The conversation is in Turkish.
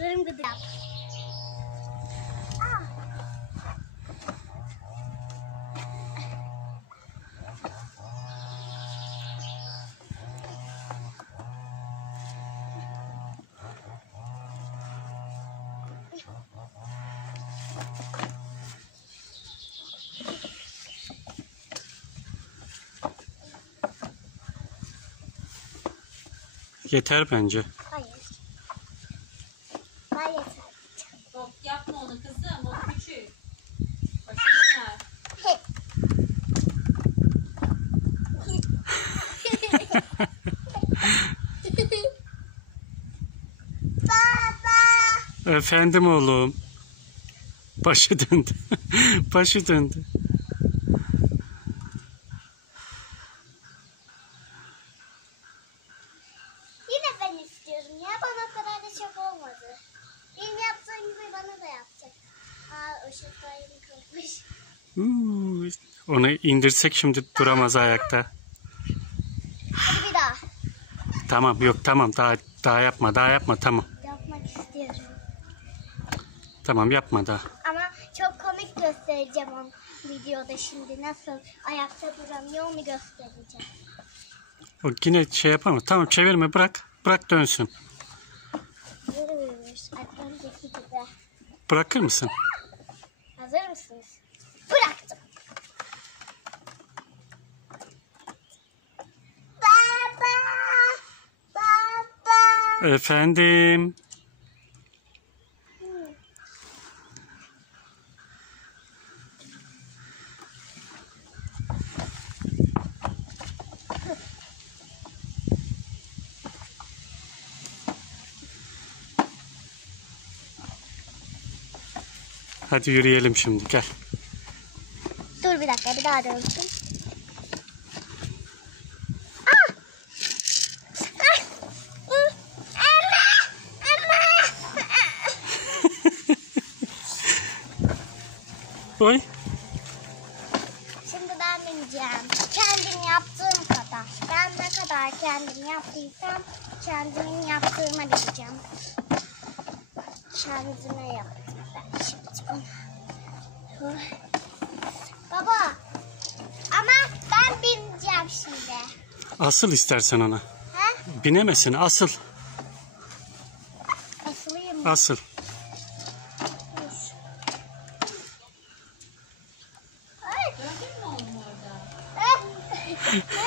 Ayaklarım gıdı. Yeter bence. Hayır. Ben yeter. Çok yapma onu kızım. O küçük. Başı döner. Baba. Efendim oğlum. Başı döndü. Başı döndü. Yine ben istiyorum ya. Bana o kadar da çok olmadı. Benim yaptığım gibi bana da yapacak. Aa, o şoförün kırmış. Onu indirsek şimdi duramaz ayakta. Hadi bir daha. Tamam yok tamam daha yapma tamam. Yapmak istiyorum. Tamam yapma daha. Ama çok komik göstereceğim onu videoda şimdi. Nasıl ayakta duramıyor onu göstereceğim. O yine şey yapamaz. Tamam çevirme bırak. Bırak dönsün. Yürüyoruz. Önceki gibi. Bırakır mısın? Hazır mısınız? Bıraktım. Baba. Baba. Efendim. Hadi yürüyelim şimdi gel. Dur bir dakika bir daha dönsün. Oy. Şimdi ben bineceğim. Kendim yaptığım kadar. Ben ne kadar kendim yaptıysam kendimin yaptığıma bineceğim. Kendime yaptım ben şimdi onu. Baba. Ama ben bineceğim şimdi. Asıl istersen ona. He? Binemesin asıl. Asılayım mı? Asıl. Dur. Ay. Gördün mü onu orada? Eh.